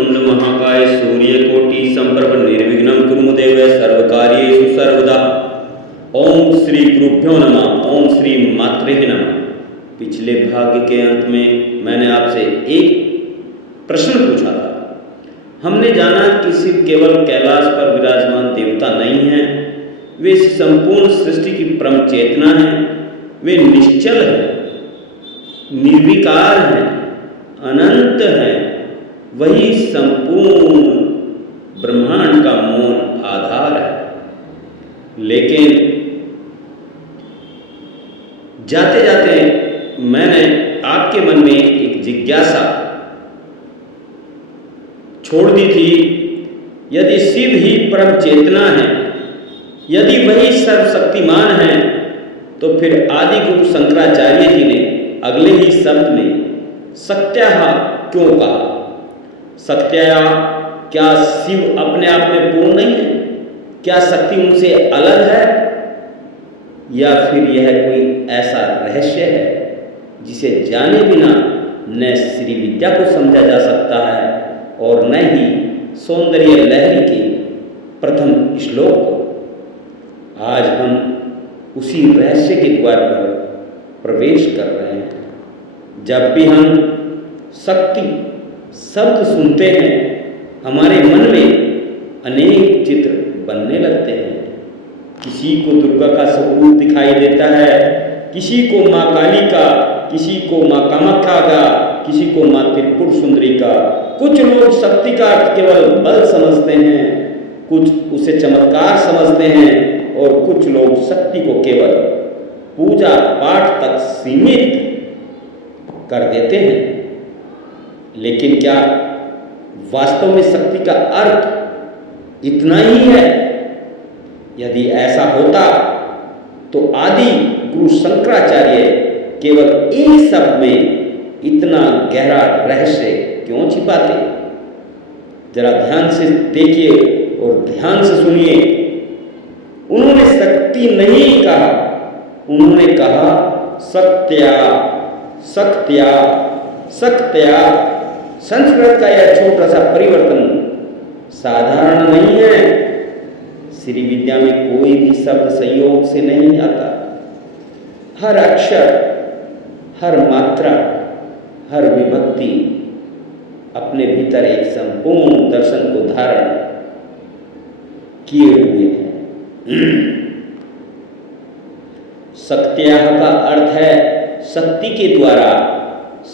वक्रतुंड महाकाय सूर्यकोटि संप्रभ निर्विघ्नं कुरु देव सर्वकार्येषु सर्वदा। ओम श्री गुरुभ्यो नमः। ओम श्री मात्रे नमः। पिछले भाग के अंत में मैंने आपसे एक प्रश्न पूछा था। हमने जाना कि सिर्फ केवल कैलाश पर विराजमान देवता नहीं हैं, वे संपूर्ण सृष्टि की परम चेतना हैं, वे निश्चल हैं, निर्विकार हैं, अनंत हैं, वही संपूर्ण ब्रह्मांड का मौन आधार है। लेकिन जाते जाते मैंने आपके मन में एक जिज्ञासा छोड़ दी थी। यदि शिव ही परम चेतना है, यदि वही सर्वशक्तिमान है, तो फिर आदि गुरु शंकराचार्य जी ने अगले ही शब्द में सत्याह क्यों कहा? सत्याह, क्या शिव अपने आप में पूर्ण नहीं है? क्या शक्ति उनसे अलग है? या फिर यह कोई ऐसा रहस्य है जिसे जाने बिना न श्री विद्या को समझा जा सकता है और न ही सौंदर्य लहरी के प्रथम श्लोक को? आज हम उसी रहस्य के द्वार पर प्रवेश कर रहे हैं। जब भी हम शक्ति शब्द सुनते हैं, हमारे मन में अनेक चित्र बनने लगते हैं। किसी को दुर्गा का स्वरूप दिखाई देता है, किसी को माँ काली का, किसी को माँ कामाख्या का, किसी को माँ त्रिपुर सुंदरी का। कुछ लोग शक्ति का केवल बल समझते हैं, कुछ उसे चमत्कार समझते हैं और कुछ लोग शक्ति को केवल पूजा पाठ तक सीमित कर देते हैं। लेकिन क्या वास्तव में शक्ति का अर्थ इतना ही है? यदि ऐसा होता तो आदि गुरु शंकराचार्य केवल एक शब्द में इतना गहरा रहस्य क्यों छिपाते? जरा ध्यान से देखिए और ध्यान से सुनिए। उन्होंने शक्ति नहीं कहा, उन्होंने कहा सत्या, शक्त्या, शक्त्या। संस्कृत का यह छोटा सा परिवर्तन साधारण नहीं है। श्री विद्या में कोई भी शब्द संयोग से नहीं आता। हर अक्षर, हर मात्रा, हर विभक्ति अपने भीतर एक संपूर्ण दर्शन को धारण किए हुए हैं। शक्त्याः का अर्थ है शक्ति के द्वारा,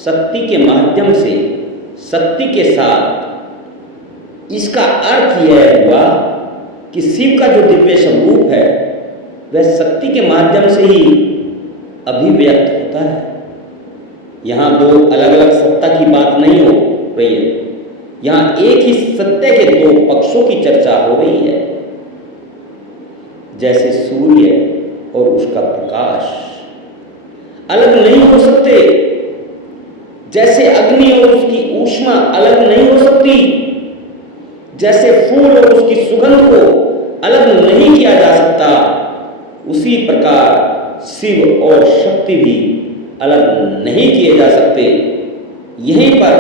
शक्ति के माध्यम से, शक्ति के साथ। इसका अर्थ यह हुआ कि शिव का जो दिव्य स्वरूप है वह शक्ति के माध्यम से ही अभिव्यक्त होता है। यहाँ दो अलग अलग सत्ता की बात नहीं हो रही है, यहाँ एक ही सत्य के दो पक्षों की चर्चा हो रही है। जैसे सूर्य और उसका प्रकाश अलग नहीं हो सकते, जैसे अग्नि और उसकी ऊष्मा अलग नहीं हो सकती, जैसे फूल और उसकी सुगंध को अलग नहीं किया जा सकता, उसी प्रकार शिव और शक्ति भी अलग नहीं किए जा सकते। यहीं पर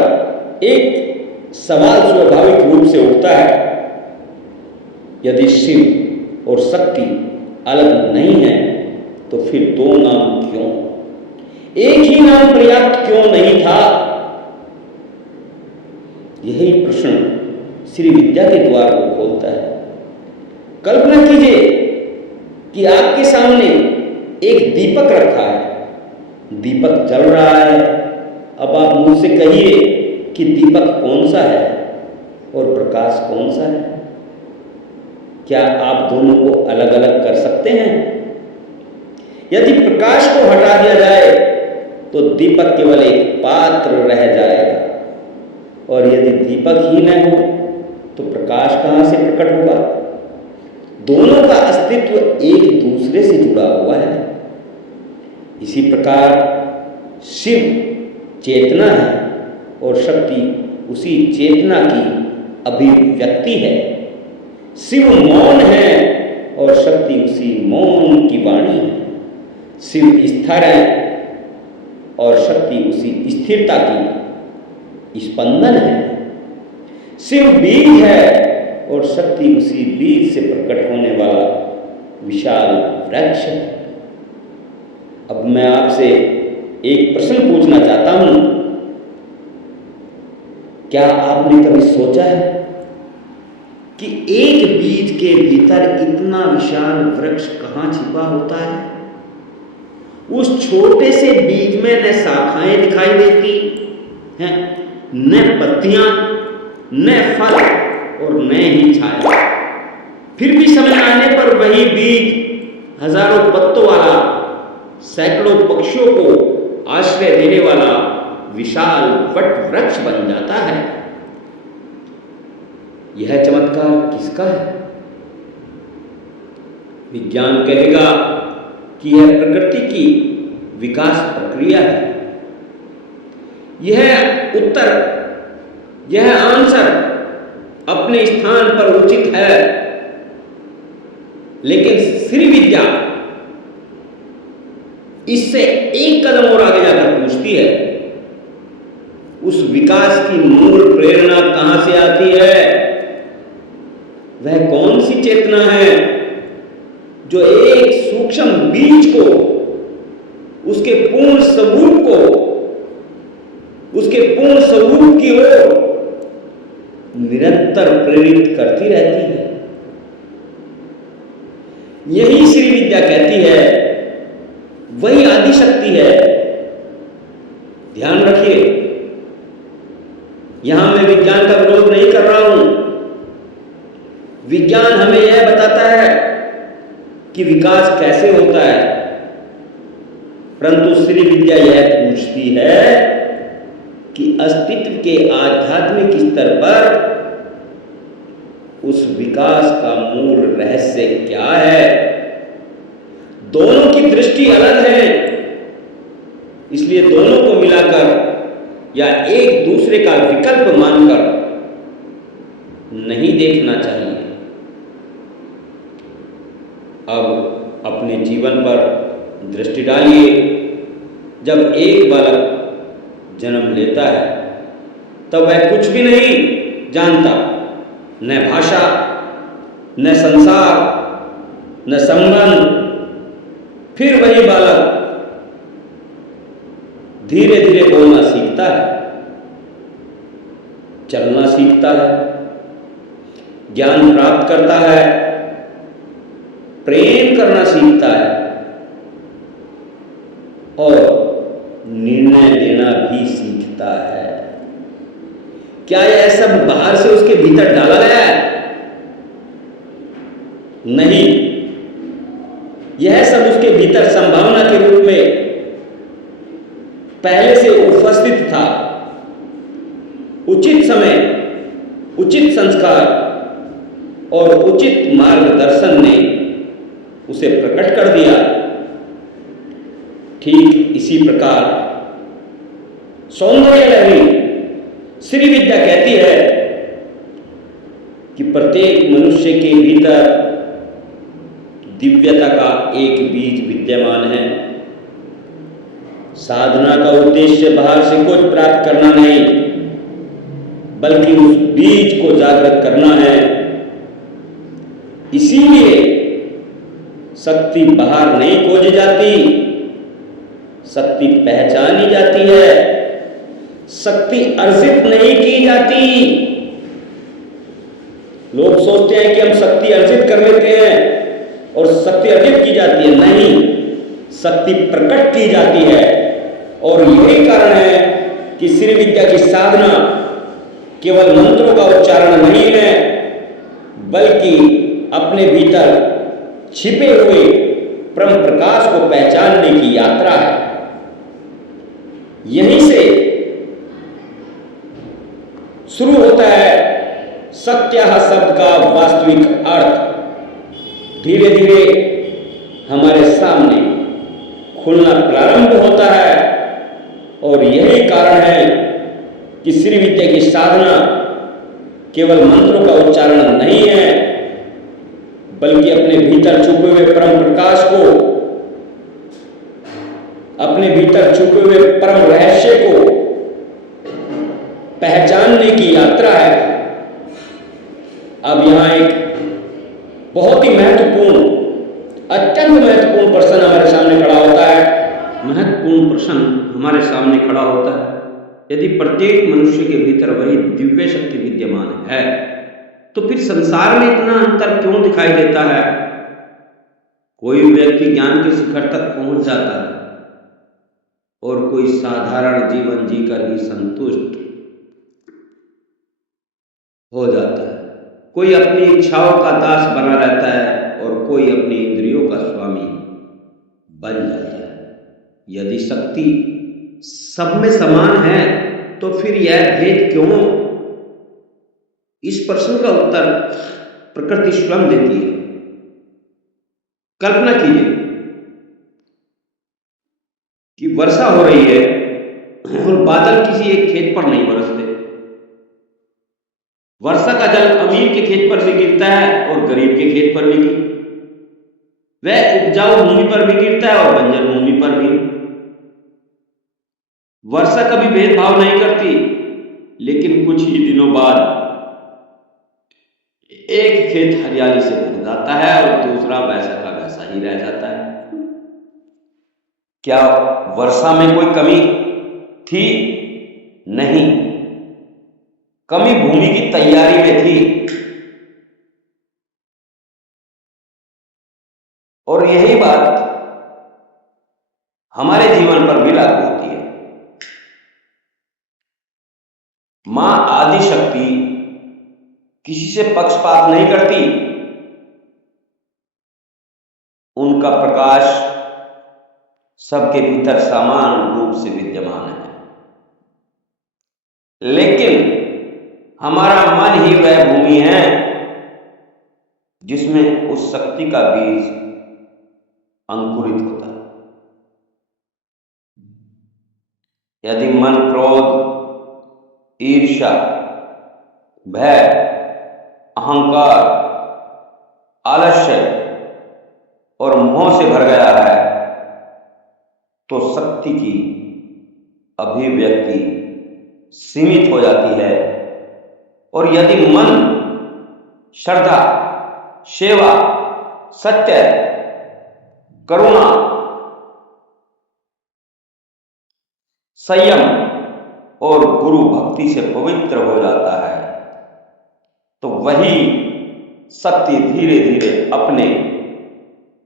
एक सवाल स्वाभाविक रूप से उठता है, यदि शिव और शक्ति अलग नहीं है तो फिर दो नाम क्यों? एक ही नाम पर्याप्त क्यों नहीं था? यही प्रश्न श्री विद्या के द्वार को खोलता है। कल्पना कीजिए कि आपके सामने एक दीपक रखा है, दीपक जल रहा है। अब आप मुझसे कहिए कि दीपक कौन सा है और प्रकाश कौन सा है? क्या आप दोनों को अलग अलग कर सकते हैं? यदि प्रकाश को हटा दिया जाए तो दीपक केवल एक पात्र रह जाएगा, और यदि दीपक ही न हो तो प्रकाश कहाँ से प्रकट होगा? दोनों का अस्तित्व एक दूसरे से जुड़ा हुआ है। इसी प्रकार शिव चेतना है और शक्ति उसी चेतना की अभिव्यक्ति है। शिव मौन है और शक्ति उसी मौन की वाणी है। शिव स्थिर है और शक्ति उसी स्थिरता की स्पंदन है। शिव बीज है और शक्ति उसी बीज से प्रकट होने वाला विशाल वृक्ष है। अब मैं आपसे एक प्रश्न पूछना चाहता हूं, क्या आपने कभी सोचा है कि एक बीज के भीतर इतना विशाल वृक्ष कहां छिपा होता है? उस छोटे से बीज में न शाखाएं दिखाई देती हैं, न पत्तियां, न फल और न ही छाया। फिर भी समय आने पर वही बीज हजारों पत्तों वाला, सैकड़ों पक्षियों को आश्रय देने वाला विशाल वट वृक्ष बन जाता है। यह चमत्कार किसका है? विज्ञान कहेगा कि यह प्रकृति की विकास प्रक्रिया है। यह उत्तर, यह आंसर अपने स्थान पर उचित है, लेकिन श्री विद्या इससे एक कदम और आगे जाकर पूछती है, उस विकास की मूल प्रेरणा कहां से आती है? वह कौन सी चेतना है जो एक सूक्ष्म बीज को उसके पूर्ण स्वरूप की ओर निरंतर प्रेरित करती रहती है? यही श्री विद्या कहती है, वही आदि शक्ति है। ध्यान रखिए, यहां मैं विज्ञान का विरोध नहीं कर रहा हूं। विज्ञान हमें यह बताता है कि विकास कैसे होता है, परंतु श्री विद्या यह पूछती है कि अस्तित्व के आध्यात्मिक स्तर पर उस विकास का मूल रहस्य क्या है? दोनों की दृष्टि अलग है, इसलिए दोनों को मिलाकर या एक दूसरे का विकल्प मानकर नहीं देखना चाहिए। अब अपने जीवन पर दृष्टि डालिए। जब एक बालक जन्म लेता है तब वह कुछ भी नहीं जानता, न भाषा, न संसार, न संबंध। फिर वही बालक धीरे धीरे बोलना सीखता है, चलना सीखता है, ज्ञान प्राप्त करता है, प्रेम करना सीखता है और निर्णय लेना भी सीखता है। क्या यह सब बाहर से उसके भीतर डाला गया है? नहीं, यह सब उसके भीतर संभावना के रूप में पहले से उपस्थित था। उचित समय, उचित संस्कार और उचित मार्गदर्शन ने उसे प्रकट कर दिया। ठीक इसी प्रकार सौंदर्य लहरी श्री विद्या कहती है कि प्रत्येक मनुष्य के भीतर दिव्यता का एक बीज विद्यमान है। साधना का उद्देश्य बाहर से कुछ प्राप्त करना नहीं, बल्कि उस बीज को जागृत करना है। इसीलिए शक्ति बाहर नहीं खोजी जाती, शक्ति पहचानी जाती है। शक्ति अर्जित नहीं की जाती। लोग सोचते हैं कि हम शक्ति अर्जित कर लेते हैं और शक्ति अर्जित की जाती है। नहीं, शक्ति प्रकट की जाती है। और यही कारण है कि श्री विद्या की साधना केवल मंत्रों का उच्चारण नहीं है, बल्कि अपने भीतर छिपे हुए परम प्रकाश को पहचानने की यात्रा है। यहीं से शुरू होता है सत्यः शब्द का वास्तविक अर्थ। धीरे धीरे हमारे सामने खुलना प्रारंभ होता है। और यही कारण है कि श्री विद्या की साधना केवल मंत्रों का उच्चारण नहीं है, बल्कि अपने भीतर छुपे हुए परम प्रकाश को, अपने भीतर छुपे हुए परम रहस्य को पहचानने की यात्रा है। अब यहाँ एक बहुत ही महत्वपूर्ण, अत्यंत महत्वपूर्ण प्रश्न हमारे सामने खड़ा होता है। महत्वपूर्ण प्रश्न हमारे सामने खड़ा होता है, यदि प्रत्येक मनुष्य के भीतर वही दिव्य शक्ति विद्यमान है तो फिर संसार में इतना अंतर क्यों दिखाई देता है? कोई व्यक्ति ज्ञान के शिखर तक पहुंच जाता है और कोई साधारण जीवन जीकर ही संतुष्ट हो जाता है। कोई अपनी इच्छाओं का दास बना रहता है और कोई अपनी इंद्रियों का स्वामी बन जाता है। यदि शक्ति सब में समान है तो फिर यह भेद क्यों? इस प्रश्न का उत्तर प्रकृति स्वयं देती है। कल्पना कीजिए कि वर्षा हो रही है और बादल किसी एक खेत पर नहीं बरसते। वर्षा का जल अमीर के खेत पर भी गिरता है और गरीब के खेत पर भी वह उपजाऊ भूमि पर भी गिरता है और बंजर भूमि पर भी। वर्षा कभी भेदभाव नहीं करती, लेकिन कुछ ही दिनों बाद एक खेत हरियाली से भर जाता है और दूसरा वैसा का वैसा ही रह जाता है। क्या वर्षा में कोई कमी थी? नहीं, कमी भूमि की तैयारी में थी। और यही बात हमारे जीवन पर भी लागू होती है। मां आदि शक्ति किसी से पक्षपात नहीं करती। उनका प्रकाश सबके भीतर समान रूप से विद्यमान है, लेकिन हमारा मन ही वह भूमि है जिसमें उस शक्ति का बीज अंकुरित होता है। यदि मन क्रोध, ईर्ष्या, भय, अहंकार, आलस्य और मोह से भर गया है तो शक्ति की अभिव्यक्ति सीमित हो जाती है। और यदि मन श्रद्धा, सेवा, सत्य, करुणा, संयम और गुरु भक्ति से पवित्र हो जाता है तो वही शक्ति धीरे धीरे अपने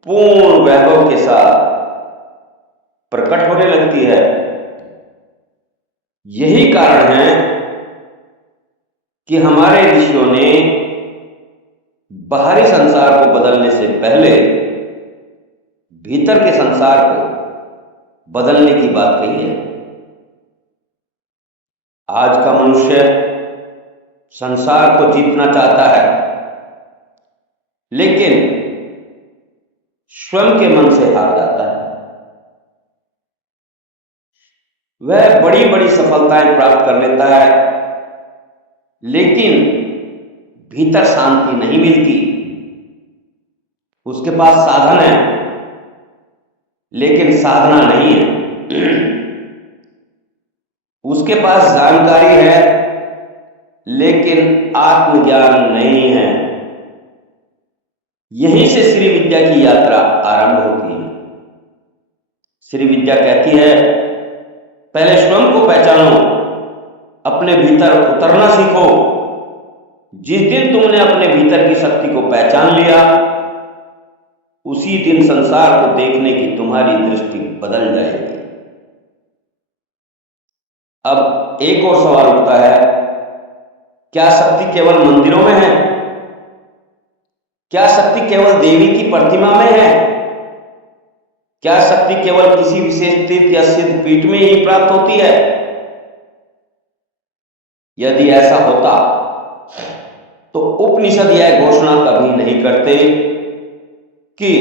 पूर्ण वैभव के साथ प्रकट होने लगती है। यही कारण है कि हमारे ऋषियों ने बाहरी संसार को बदलने से पहले भीतर के संसार को बदलने की बात कही है। आज का मनुष्य संसार को जीतना चाहता है, लेकिन स्वयं के मन से हार जाता है। वह बड़ी बड़ी सफलताएं प्राप्त कर लेता है, लेकिन भीतर शांति नहीं मिलती। उसके पास साधन है, लेकिन साधना नहीं है। उसके पास जानकारी है, लेकिन आत्मज्ञान नहीं है। यहीं से श्री विद्या की यात्रा आरंभ होती है। श्री विद्या कहती है, पहले स्वयं को पहचानो, अपने भीतर उतरना सीखो। जिस दिन तुमने अपने भीतर की शक्ति को पहचान लिया, उसी दिन संसार को देखने की तुम्हारी दृष्टि बदल जाएगी। अब एक और सवाल उठता है, क्या शक्ति केवल मंदिरों में है? क्या शक्ति केवल देवी की प्रतिमा में है? क्या शक्ति केवल किसी विशेष तीर्थ या सिद्ध पीठ में ही प्राप्त होती है? यदि ऐसा होता तो उपनिषद यह घोषणा कभी नहीं करते कि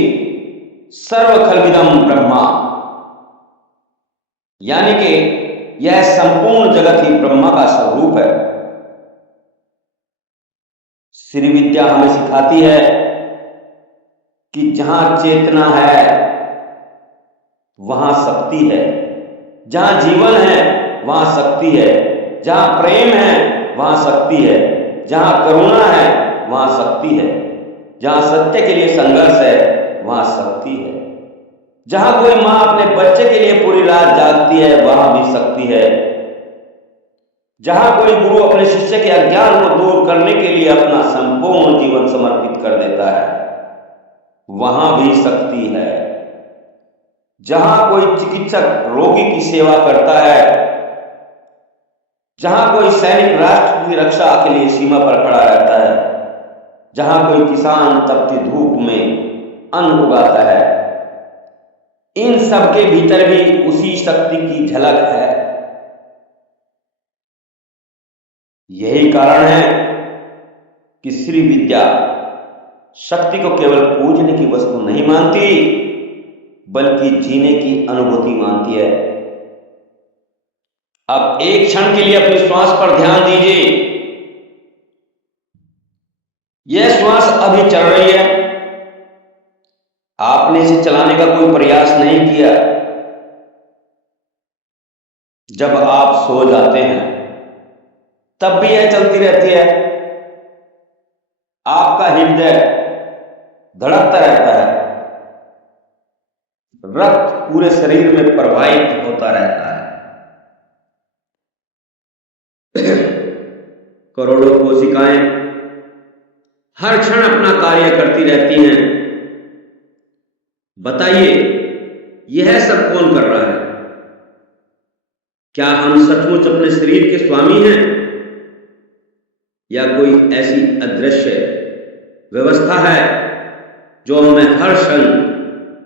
सर्व खल्विदम ब्रह्मा, यानी कि यह संपूर्ण जगत ही ब्रह्मा का स्वरूप है। श्री विद्या हमें सिखाती है कि जहां चेतना है वहां शक्ति है, जहां जीवन है वहां शक्ति है, जहां प्रेम है वहां शक्ति है, जहां करुणा है वहां शक्ति है। जहां सत्य के लिए संघर्ष है वहां शक्ति है। जहां कोई मां अपने बच्चे के लिए पूरी रात जागती है वहां भी शक्ति है। जहां कोई गुरु अपने शिष्य के अज्ञान को दूर करने के लिए अपना संपूर्ण जीवन समर्पित कर देता है वहां भी शक्ति है। जहां कोई चिकित्सक रोगी की सेवा करता है, जहां कोई सैनिक राष्ट्र की रक्षा के लिए सीमा पर खड़ा रहता है, जहां कोई किसान तपती धूप में अन्न उगाता है, इन सब के भीतर भी उसी शक्ति की झलक है। यही कारण है कि श्री विद्या शक्ति को केवल पूजने की वस्तु नहीं मानती बल्कि जीने की अनुभूति मानती है। अब एक क्षण के लिए अपनी श्वास पर ध्यान दीजिए। यह श्वास अभी चल रही है, आपने इसे चलाने का कोई प्रयास नहीं किया। जब आप सो जाते हैं तब भी यह चलती रहती है। आपका हृदय धड़कता रहता है, रक्त पूरे शरीर में प्रवाहित होता रहता है। करोड़ों कोशिकाएं हर क्षण अपना कार्य करती रहती हैं। बताइए, यह सब कौन कर रहा है? क्या हम सचमुच अपने शरीर के स्वामी हैं या कोई ऐसी अदृश्य व्यवस्था है जो हमें हर क्षण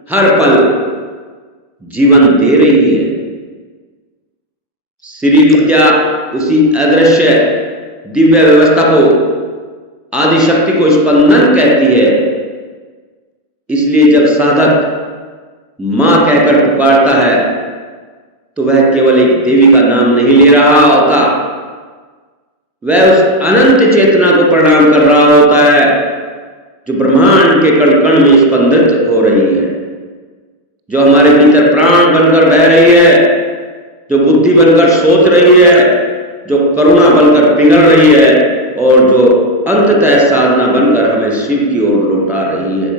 हर पल जीवन दे रही है? श्री विद्या उसी अदृश्य दिव्य व्यवस्था को, आदि शक्ति को स्पंदन कहती है। इसलिए जब साधक मां कहकर पुकारता है तो वह केवल एक देवी का नाम नहीं ले रहा होता, वह उस अनंत चेतना को प्रणाम कर रहा होता है जो ब्रह्मांड के कण कण में स्पंदित हो रही है, जो हमारे भीतर प्राण बनकर बह रही है, जो बुद्धि बनकर सोच रही है, जो करुणा बनकर पिघल रही है और जो अंततः साधना बनकर हमें शिव की ओर लौटा रही है।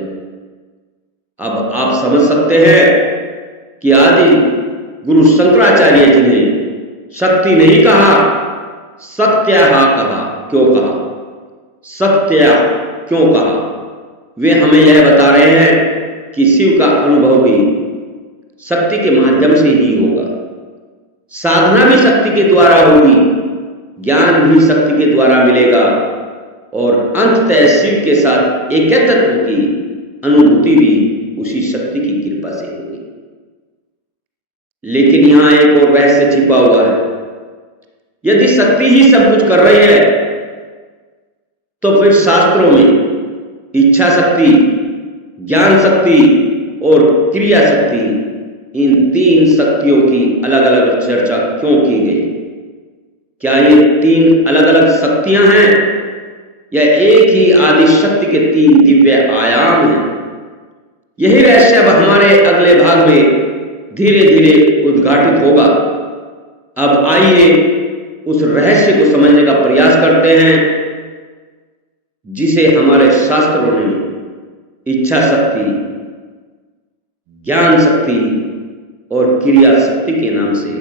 अब आप समझ सकते हैं कि आदि गुरु शंकराचार्य जी ने शक्ति नहीं कहा, सत्या कहा। क्यों कहा? सत्या क्यों कहा? वे हमें यह बता रहे हैं कि शिव का अनुभव भी शक्ति के माध्यम से ही होगा, साधना भी शक्ति के द्वारा होगी, ज्ञान भी शक्ति के द्वारा मिलेगा और अंततः शिव के साथ एकत्व की अनुभूति भी उसी शक्ति की कृपा से होगी। लेकिन यहां एक और रहस्य छिपा हुआ है। यदि शक्ति ही सब कुछ कर रही है तो फिर शास्त्रों में इच्छा शक्ति, ज्ञान शक्ति और क्रिया शक्ति, इन तीन शक्तियों की अलग अलग चर्चा क्यों की गई? क्या ये तीन अलग अलग शक्तियां हैं या एक ही आदि शक्ति के तीन दिव्य आयाम हैं? यही रहस्य अब हमारे अगले भाग में धीरे धीरे उद्घाटित होगा। अब आइए उस रहस्य को समझने का प्रयास करते हैं जिसे हमारे शास्त्रों ने इच्छा शक्ति, ज्ञान शक्ति और क्रिया शक्ति के नाम से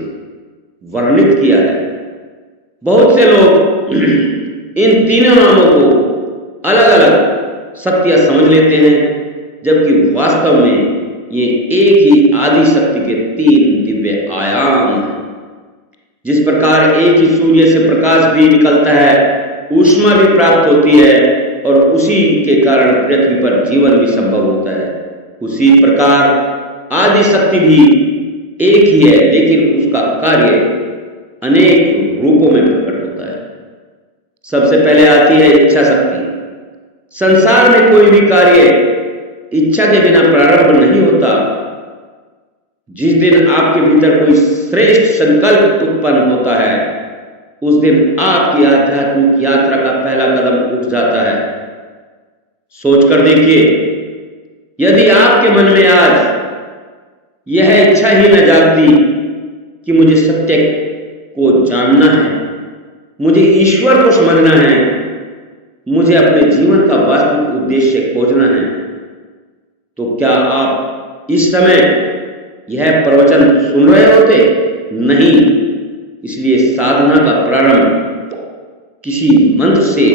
वर्णित किया है। बहुत से लोग इन तीनों नामों को अलग अलग शक्तियां समझ लेते हैं, जबकि वास्तव में ये एक ही आदि शक्ति के तीन दिव्य आयाम हैं। जिस प्रकार एक ही सूर्य से प्रकाश भी निकलता है, ऊष्मा भी प्राप्त होती है और उसी के कारण पृथ्वी पर जीवन भी संभव होता है, उसी प्रकार आदि शक्ति भी एक ही है, लेकिन उसका कार्य अनेक रूपों में प्रकट होता है। सबसे पहले आती है इच्छा शक्ति। संसार में कोई भी कार्य इच्छा के बिना प्रारंभ नहीं होता। जिस दिन आपके भीतर कोई श्रेष्ठ संकल्प उत्पन्न होता है, उस दिन आपकी आध्यात्मिक यात्रा का पहला कदम उठ जाता है। सोचकर देखिए, यदि आपके मन में आज यह इच्छा ही न जागती कि मुझे सत्य को जानना है, मुझे ईश्वर को समझना है, मुझे अपने जीवन का वास्तविक उद्देश्य खोजना है, तो क्या आप इस समय यह प्रवचन सुन रहे होते? नहीं। इसलिए साधना का प्रारंभ किसी मंत्र से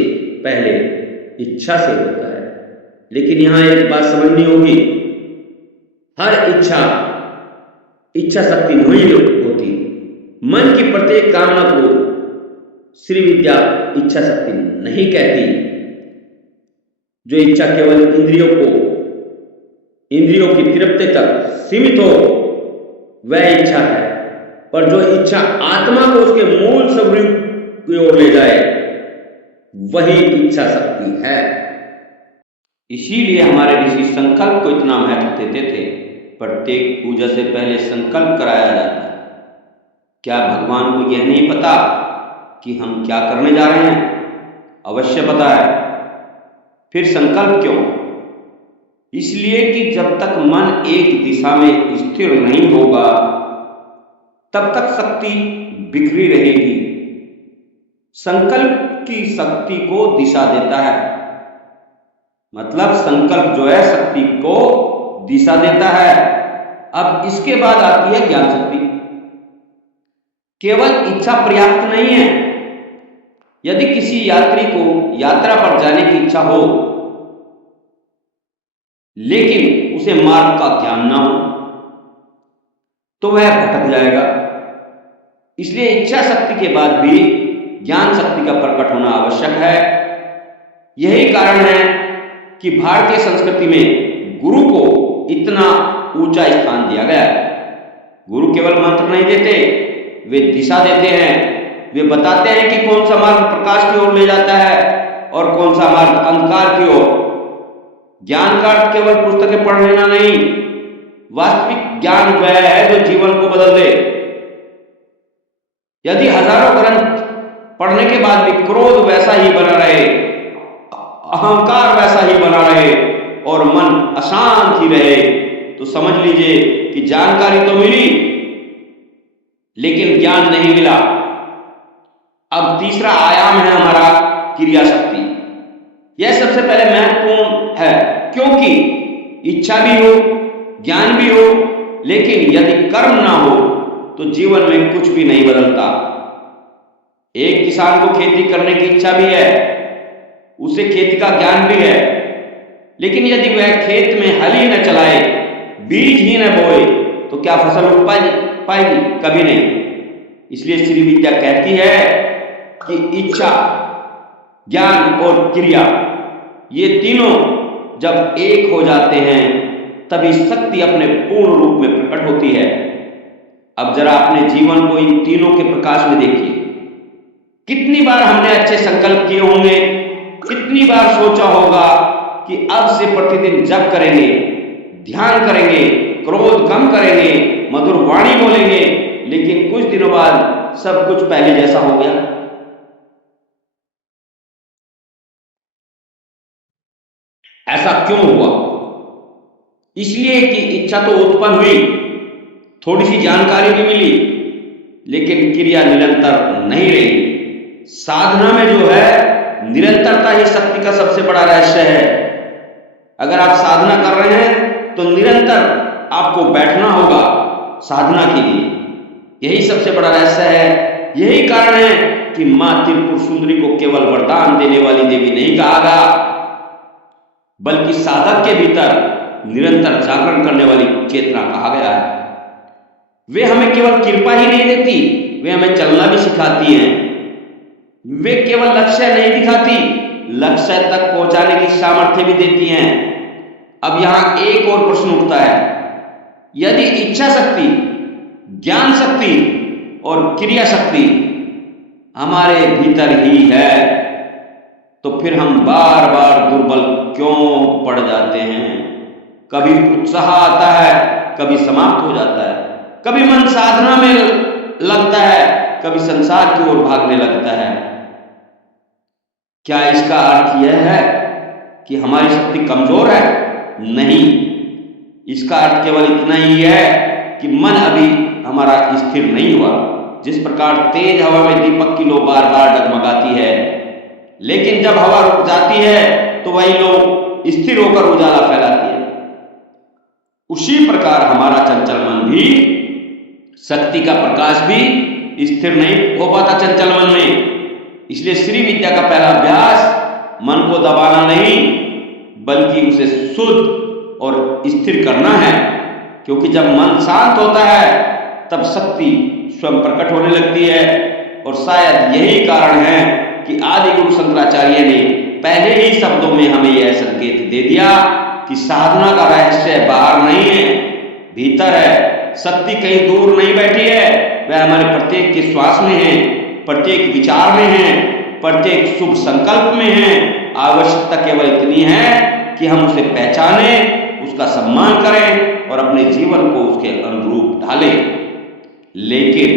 पहले इच्छा से होता है। लेकिन यहां एक बात समझनी होगी, हर इच्छा शक्ति नहीं होती। मन की प्रत्येक कामना को श्री विद्या इच्छा शक्ति नहीं कहती। जो इच्छा केवल इंद्रियों की तृप्ति तक सीमित हो, वह इच्छा है। पर जो इच्छा आत्मा को उसके मूल स्वरूप की ओर ले जाए, वही इच्छा शक्ति है। इसीलिए हमारे ऋषि संकल्प को इतना महत्व देते थे। प्रत्येक पूजा से पहले संकल्प कराया जाता है। क्या भगवान को यह नहीं पता कि हम क्या करने जा रहे हैं? अवश्य पता है। फिर संकल्प क्यों? इसलिए कि जब तक मन एक दिशा में स्थिर नहीं होगा, तब तक शक्ति बिखरी रहेगी। संकल्प की शक्ति को दिशा देता है। मतलब संकल्प जो है शक्ति को दिशा देता है। अब इसके बाद आती है ज्ञान शक्ति। केवल इच्छा पर्याप्त नहीं है। यदि किसी यात्री को यात्रा पर जाने की इच्छा हो, लेकिन उसे मार्ग का ज्ञान ना हो, तो वह भटक जाएगा। इसलिए इच्छा शक्ति के बाद भी ज्ञान शक्ति का प्रकट होना आवश्यक है। यही कारण है कि भारतीय संस्कृति में गुरु को इतना ऊंचा स्थान दिया गया है। गुरु केवल मंत्र नहीं देते, वे दिशा देते हैं। वे बताते हैं कि कौन सा मार्ग प्रकाश की ओर ले जाता है और कौन सा मार्ग अंधकार की ओर। ज्ञान का अर्थ केवल पुस्तकें पढ़ लेना नहीं, वास्तविक ज्ञान वह है जो जीवन को बदल दे। यदि हजारों ग्रंथ पढ़ने के बाद भी क्रोध वैसा ही बना रहे, अहंकार वैसा ही बना रहे और मन अशांत ही रहे, तो समझ लीजिए कि जानकारी तो मिली, लेकिन ज्ञान नहीं मिला। अब तीसरा आयाम है हमारा क्रिया शक्ति। यह सबसे पहले महत्वपूर्ण है, क्योंकि इच्छा भी हो, ज्ञान भी हो, लेकिन यदि कर्म ना हो तो जीवन में कुछ भी नहीं बदलता। एक किसान को खेती करने की इच्छा भी है, उसे खेती का ज्ञान भी है, लेकिन यदि वह खेत में हल ही न चलाए, बीज ही न बोए, तो क्या फसल उग पाएगी? कभी नहीं। इसलिए श्री विद्या कहती है कि इच्छा, ज्ञान और क्रिया, ये तीनों जब एक हो जाते हैं, तभी शक्ति अपने पूर्ण रूप में प्रकट होती है। अब जरा अपने जीवन को इन तीनों के प्रकाश में देखिए। कितनी बार हमने अच्छे संकल्प किए होंगे, कितनी बार सोचा होगा कि अब से प्रतिदिन जप करेंगे, ध्यान करेंगे, क्रोध कम करेंगे, मधुर वाणी बोलेंगे, लेकिन कुछ दिनों बाद सब कुछ पहले जैसा हो गया। ऐसा क्यों हुआ? इसलिए कि इच्छा तो उत्पन्न हुई, थोड़ी सी जानकारी भी मिली, लेकिन क्रिया निरंतर नहीं रही। साधना में जो है निरंतरता ही शक्ति का सबसे बड़ा रहस्य है। अगर आप साधना कर रहे हैं तो निरंतर आपको बैठना होगा साधना के लिए। यही सबसे बड़ा रहस्य है। यही कारण है कि मां त्रिपुर सुंदरी को केवल वरदान देने वाली देवी नहीं कहा गया, बल्कि साधक के भीतर निरंतर जागरण करने वाली चेतना कहा गया है। वे हमें केवल कृपा ही नहीं देती, वे हमें चलना भी सिखाती हैं। वे केवल लक्ष्य नहीं दिखाती, लक्ष्य तक पहुंचाने की सामर्थ्य भी देती हैं। अब यहां एक और प्रश्न उठता है, यदि इच्छा शक्ति, ज्ञान शक्ति और क्रिया शक्ति हमारे भीतर ही है, तो फिर हम बार बार दुर्बल क्यों पड़ जाते हैं? कभी उत्साह आता है, कभी समाप्त हो जाता है, कभी मन साधना में लगता है, कभी संसार की ओर भागने लगता है। क्या इसका अर्थ यह है कि हमारी शक्ति कमजोर है? नहीं, इसका अर्थ केवल इतना ही है कि मन अभी हमारा स्थिर नहीं हुआ। जिस प्रकार तेज हवा में दीपक की लौ बार बार डगमगाती है, लेकिन जब हवा रुक जाती है तो वही लोग स्थिर होकर उजाला फैलाती है। उसी प्रकार हमारा चंचल मन भी, शक्ति का प्रकाश भी स्थिर नहीं हो पाता चंचल मन में। इसलिए श्री विद्या का पहला अभ्यास मन को दबाना नहीं, बल्कि उसे शुद्ध और स्थिर करना है। क्योंकि जब मन शांत होता है तब शक्ति स्वयं प्रकट होने लगती है। और शायद यही कारण है कि आदि गुरु शंकराचार्य ने पहले ही शब्दों में हमें यह संकेत दे दिया कि साधना का रहस्य बाहर नहीं है, भीतर है। शक्ति कहीं दूर नहीं बैठी है, वह हमारे प्रत्येक के श्वास में है, प्रत्येक विचार में है, प्रत्येक शुभ संकल्प में है। आवश्यकता केवल इतनी है कि हम उसे पहचाने, उसका सम्मान करें और अपने जीवन को उसके अनुरूप ढालें। लेकिन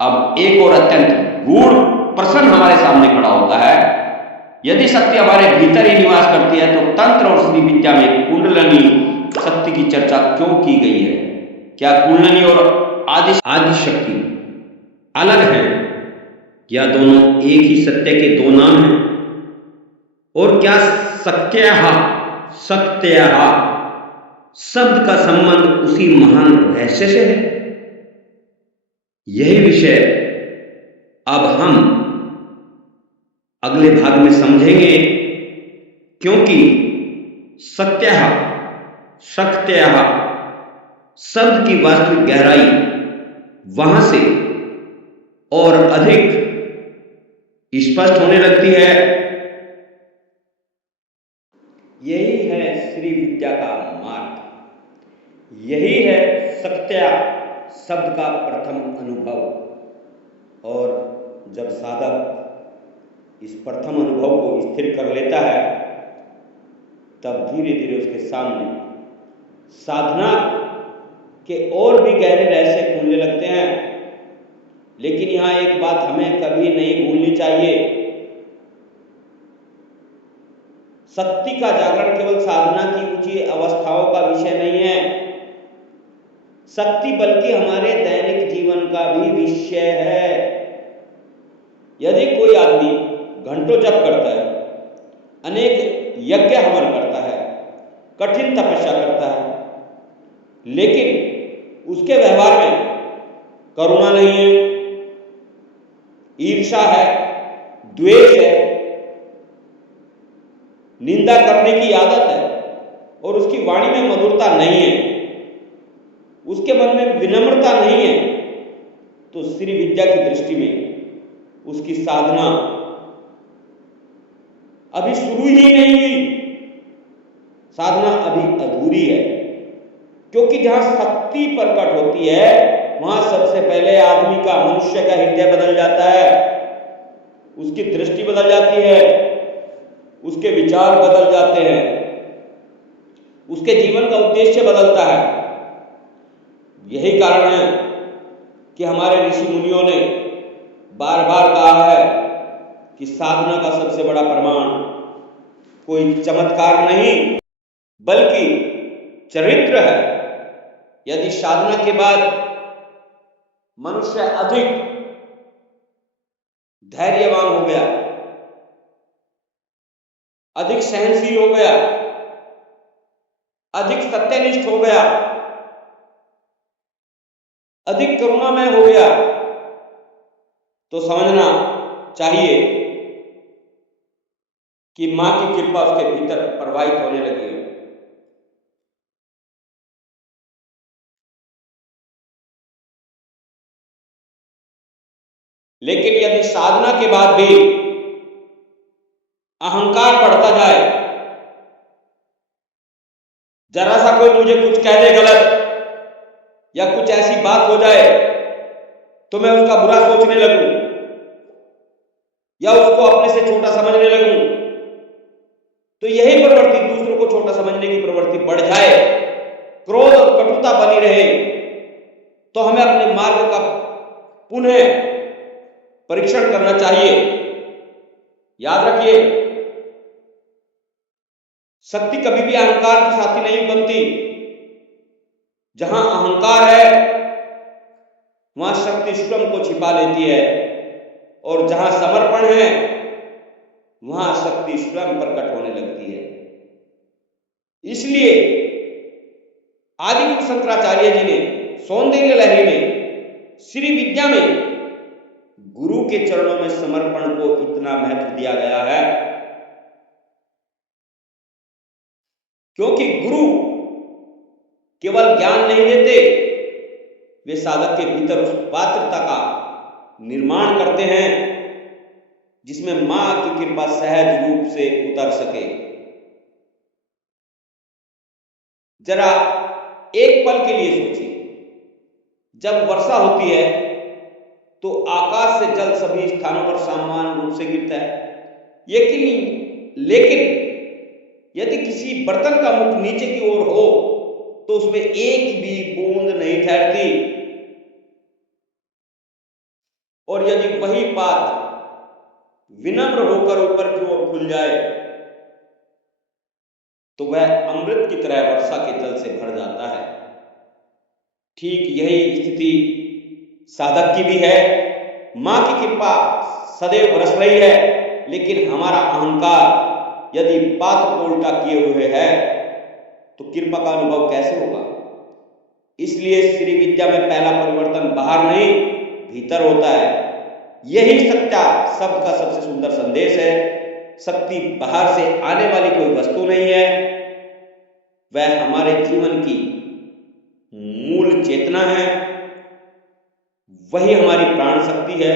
अब एक और अत्यंत गूढ़ प्रश्न हमारे सामने खड़ा होता है। यदि शक्ति हमारे भीतर ही निवास करती है तो तंत्र और श्री विद्या में कुंडलिनी शक्ति की चर्चा क्यों की गई है? क्या कुंडलिनी और आदि शक्ति अलग हैं या दोनों एक ही सत्य के दो नाम हैं? और क्या शक्त्यः शब्द का संबंध उसी महान रहस्य से है? यही विषय अब हम अगले भाग में समझेंगे, क्योंकि शक्त्यः शब्द की वास्तविक गहराई वहां से और अधिक स्पष्ट होने लगती है। यही है श्री विद्या का मार्ग, यही है शक्त्या शब्द का प्रथम अनुभव। और जब साधक इस प्रथम अनुभव को स्थिर कर लेता है तब धीरे धीरे उसके सामने साधना के और भी गहरे रहस्य खुलने लगते हैं। लेकिन यहां एक बात हमें कभी नहीं भूलनी चाहिए, शक्ति का जागरण केवल साधना की ऊंची अवस्थाओं का विषय नहीं है। शक्ति बल्कि हमारे दैनिक जीवन का भी विषय है। यदि कोई आदमी घंटों जप करता है, अनेक यज्ञ हवन करता है, कठिन तपस्या करता है, लेकिन उसके व्यवहार में करुणा नहीं है, ईर्ष्या है, द्वेष है, निंदा करने की आदत है और उसकी वाणी में मधुरता नहीं है, उसके मन में विनम्रता नहीं है, तो श्री विद्या की दृष्टि में उसकी साधना अभी शुरू ही नहीं हुई, साधना अभी अधूरी है। क्योंकि जहां शक्ति प्रकट होती है वहां सबसे पहले आदमी का, मनुष्य का हृदय बदल जाता है, उसकी दृष्टि बदल जाती है, उसके विचार बदल जाते हैं, उसके जीवन का उद्देश्य बदलता है। यही कारण है कि हमारे ऋषि मुनियों ने बार बार कहा है कि साधना का सबसे बड़ा प्रमाण कोई चमत्कार नहीं बल्कि चरित्र है। यदि साधना के बाद मनुष्य अधिक धैर्यवान हो गया, अधिक सहनशील हो गया, अधिक सत्यनिष्ठ हो गया, अधिक करुणामय हो गया, तो समझना चाहिए कि मां की कृपा उसके भीतर प्रवाहित होने लगी है। लेकिन यदि साधना के बाद भी अहंकार बढ़ता जाए, जरा सा कोई मुझे कुछ कह दे गलत या कुछ ऐसी बात हो जाए तो मैं उसका बुरा सोचने लगूं या उसको अपने से छोटा समझने लगूं, तो यही प्रवृत्ति, दूसरों को छोटा समझने की प्रवृत्ति बढ़ जाए, क्रोध और कटुता बनी रहे, तो हमें अपने मार्ग का पुनः परीक्षण करना चाहिए। याद रखिए, शक्ति कभी भी अहंकार की साथी नहीं बनती। जहां अहंकार है वहां शक्ति स्वयं को छिपा लेती है, और जहां समर्पण है वहां शक्ति स्वयं प्रकट होने लगती है। इसलिए आदिगुरु शंकराचार्य जी ने सौंदर्य लहरी में, श्री विद्या में गुरु के चरणों में समर्पण को इतना महत्व दिया गया है, क्योंकि गुरु केवल ज्ञान नहीं देते, वे साधक के भीतर उस पात्रता का निर्माण करते हैं जिसमें मां की कृपा सहज रूप से उतर सके। जरा एक पल के लिए सोचिए, जब वर्षा होती है तो आकाश से जल सभी स्थानों पर समान रूप से गिरता है, लेकिन यदि किसी बर्तन का मुख नीचे की ओर हो तो उसमें एक भी बूंद नहीं ठहरती, और यदि वही पात्र विनम्र होकर ऊपर की ओर खुल जाए तो वह अमृत की तरह वर्षा के जल से भर जाता है। ठीक यही स्थिति साधक की भी है। मां की कृपा सदैव बरस रही है, लेकिन हमारा अहंकार यदि पात्र को उल्टा किए हुए है तो कृपा का अनुभव कैसे होगा? इसलिए श्री विद्या में पहला परिवर्तन बाहर नहीं, भीतर होता है। यही सच्चा शब्द का सबसे सुंदर संदेश है। शक्ति बाहर से आने वाली कोई वस्तु नहीं है, वह हमारे जीवन की मूल चेतना है। वही हमारी प्राण शक्ति है,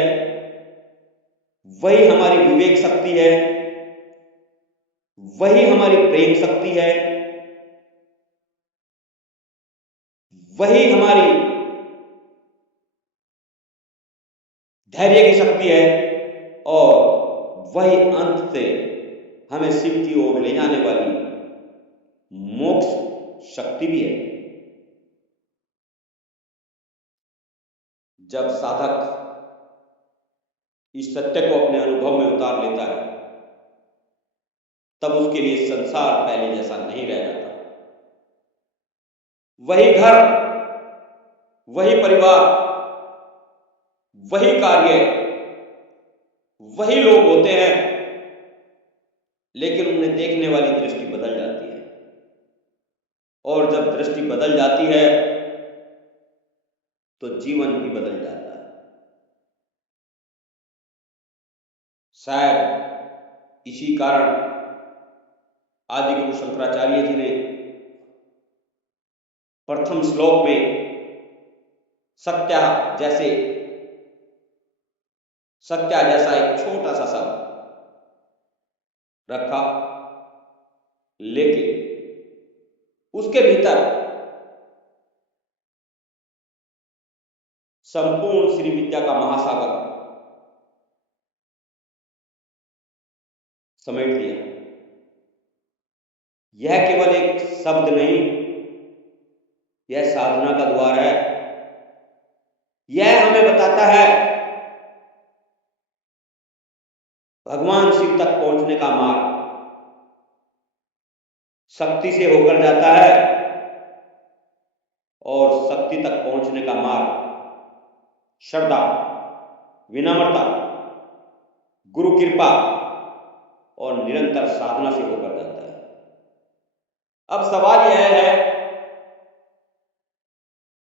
वही हमारी विवेक शक्ति है, वही हमारी प्रेम शक्ति है, वही हमारी धैर्य की शक्ति है, और वही अंत से हमें शिव की ओर ले जाने वाली मोक्ष शक्ति भी है। जब साधक इस सत्य को अपने अनुभव में उतार लेता है, तब उसके लिए संसार पहले जैसा नहीं रह जाता। वही घर, वही परिवार, वही कार्य, वही लोग होते हैं, लेकिन उन्हें देखने वाली दृष्टि बदल जाती है। और जब दृष्टि बदल जाती है तो जीवन भी बदल जाता है। शायद इसी कारण आदिगुरु शंकराचार्य जी ने प्रथम श्लोक में सत्या जैसा एक छोटा सा शब्द रखा, लेकिन उसके भीतर संपूर्ण श्री विद्या का महासागर समेट दिया। यह केवल एक शब्द नहीं, यह साधना का द्वार है। यह हमें बताता है भगवान शिव तक पहुंचने का मार्ग। शक्ति से होकर जाता है, और शक्ति तक पहुंचने का मार्ग श्रद्धा, विनम्रता, गुरु कृपा और निरंतर साधना से होकर जाता है। अब सवाल यह है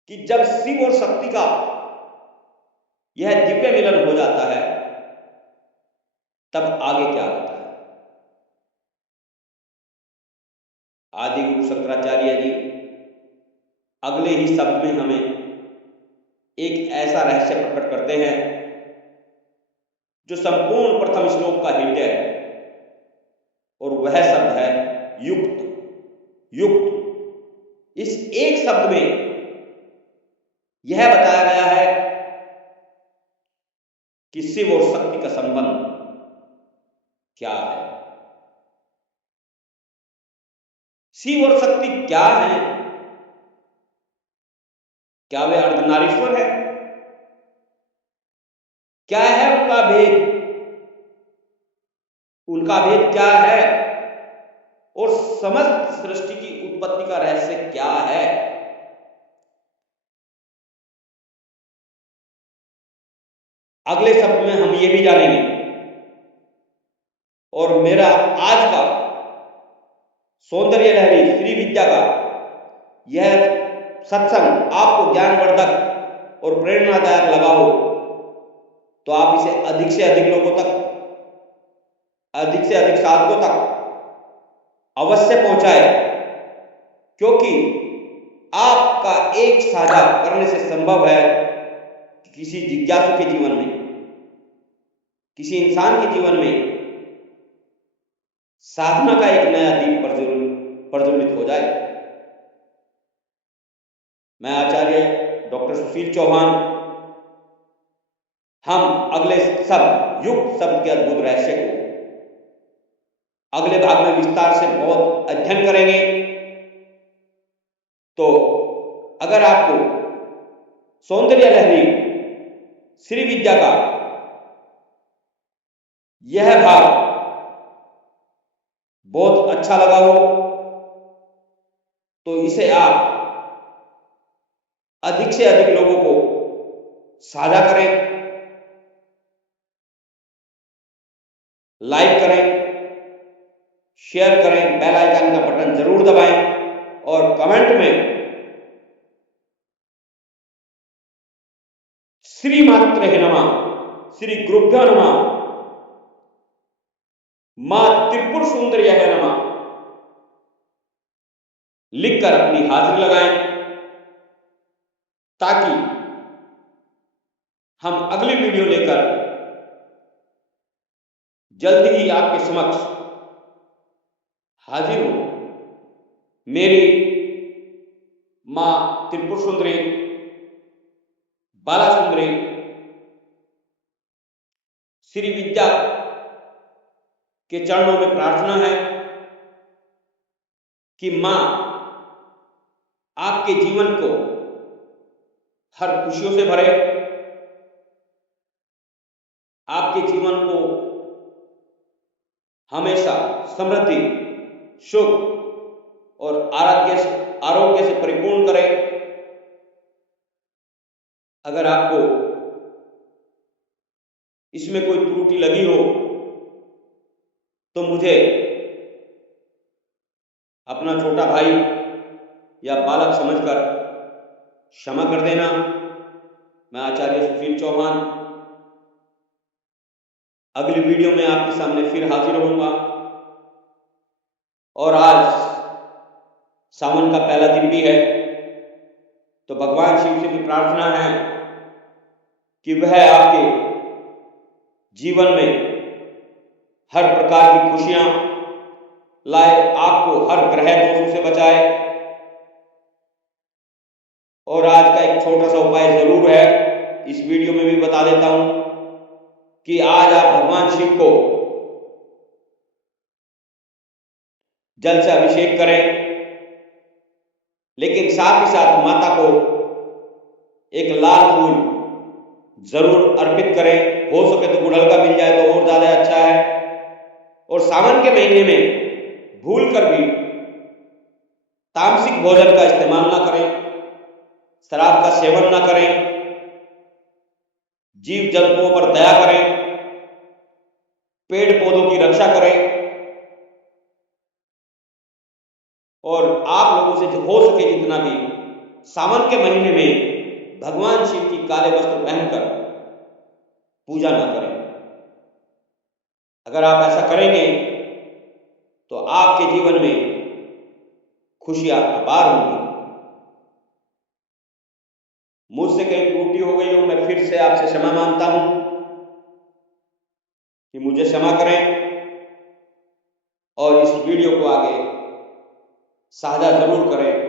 कि जब शिव और शक्ति का यह दिव्य मिलन हो जाता है, तब आगे क्या होता है? आदिगुरु शंकराचार्य जी अगले ही शब्द में हमें एक ऐसा रहस्य प्रकट करते हैं जो संपूर्ण प्रथम श्लोक का हृदय है, और वह शब्द है युक्त। युक्त, इस एक शब्द में यह बताया गया है कि शिव और शक्ति का संबंध क्या है। शिव और शक्ति क्या है? क्या वे अर्धनारीश्वर है? क्या है उनका भेद? उनका भेद क्या है? और समस्त सृष्टि की उत्पत्ति का रहस्य क्या है? अगले शब्द में हम ये भी जानेंगे और मेरा आज का सौंदर्य लहरी श्री विद्या का यह सत्संग आपको ज्ञानवर्धक और प्रेरणादायक लगा हो तो आप इसे अधिक से अधिक लोगों तक, अधिक से अधिक साधकों तक अवश्य पहुंचाए, क्योंकि आपका एक साझा करने से संभव है कि किसी जिज्ञासु के जीवन में, किसी इंसान के जीवन में साधना का एक नया दीप प्रज्वलित हो जाए। मैं आचार्य डॉक्टर सुशील चौहान, हम अगले युग शब्द के अद्भुत रहस्य को अगले भाग में विस्तार से बहुत अध्ययन करेंगे। तो अगर आपको सौंदर्य लहरी श्री विद्या का यह भाग बहुत अच्छा लगा हो तो इसे आप अधिक से अधिक लोगों को साझा करें, लाइक करें, शेयर करें, बेल आइकन का बटन जरूर दबाएं और कमेंट में श्री मात्रे नमः, श्री गुरुभ्यो नमः, मां त्रिपुर सुंदरी है नमः लिखकर अपनी हाजिरी लगाएं, ताकि हम अगली वीडियो लेकर जल्दी ही आपके समक्ष हाजिर हो। मेरी मां त्रिपुर सुंदरी, बाला सुंदरी, श्री विद्या के चरणों में प्रार्थना है कि मां आपके जीवन को हर खुशियों से भरे, आपके जीवन को हमेशा समृद्धि, सुख और आरोग्य से परिपूर्ण करे। अगर आपको इसमें कोई त्रुटि लगी हो तो मुझे अपना छोटा भाई या बालक समझकर क्षमा कर देना। मैं आचार्य सुशील चौहान अगली वीडियो में आपके सामने फिर हाजिर होऊंगा। और आज सावन का पहला दिन भी है, तो भगवान शिव से भी प्रार्थना है कि वह आपके जीवन में हर प्रकार की खुशियां लाए, आपको हर ग्रह दोषों से बचाए। और आज का एक छोटा सा उपाय जरूर है, इस वीडियो में भी बता देता हूं कि आज आप भगवान शिव को जल से अभिषेक करें, लेकिन साथ ही साथ माता को एक लाल फूल जरूर अर्पित करें। हो सके तो गुड़हल का मिल जाए तो और ज्यादा अच्छा है। और सावन के महीने में भूल कर भी तामसिक भोजन का इस्तेमाल ना करें, शराब का सेवन ना करें, जीव जंतुओं पर दया करें, पेड़ पौधों की रक्षा करें और आप लोगों से हो सके जितना भी सावन के महीने में भगवान शिव की काले वस्त्र पहनकर पूजा ना करें। अगर आप ऐसा करेंगे तो आपके जीवन में खुशियां अपार होंगी। मुझसे कहीं त्रुटि हो गई हो, मैं फिर से आपसे क्षमा मांगता हूं कि मुझे क्षमा करें और इस वीडियो को आगे साझा जरूर करें।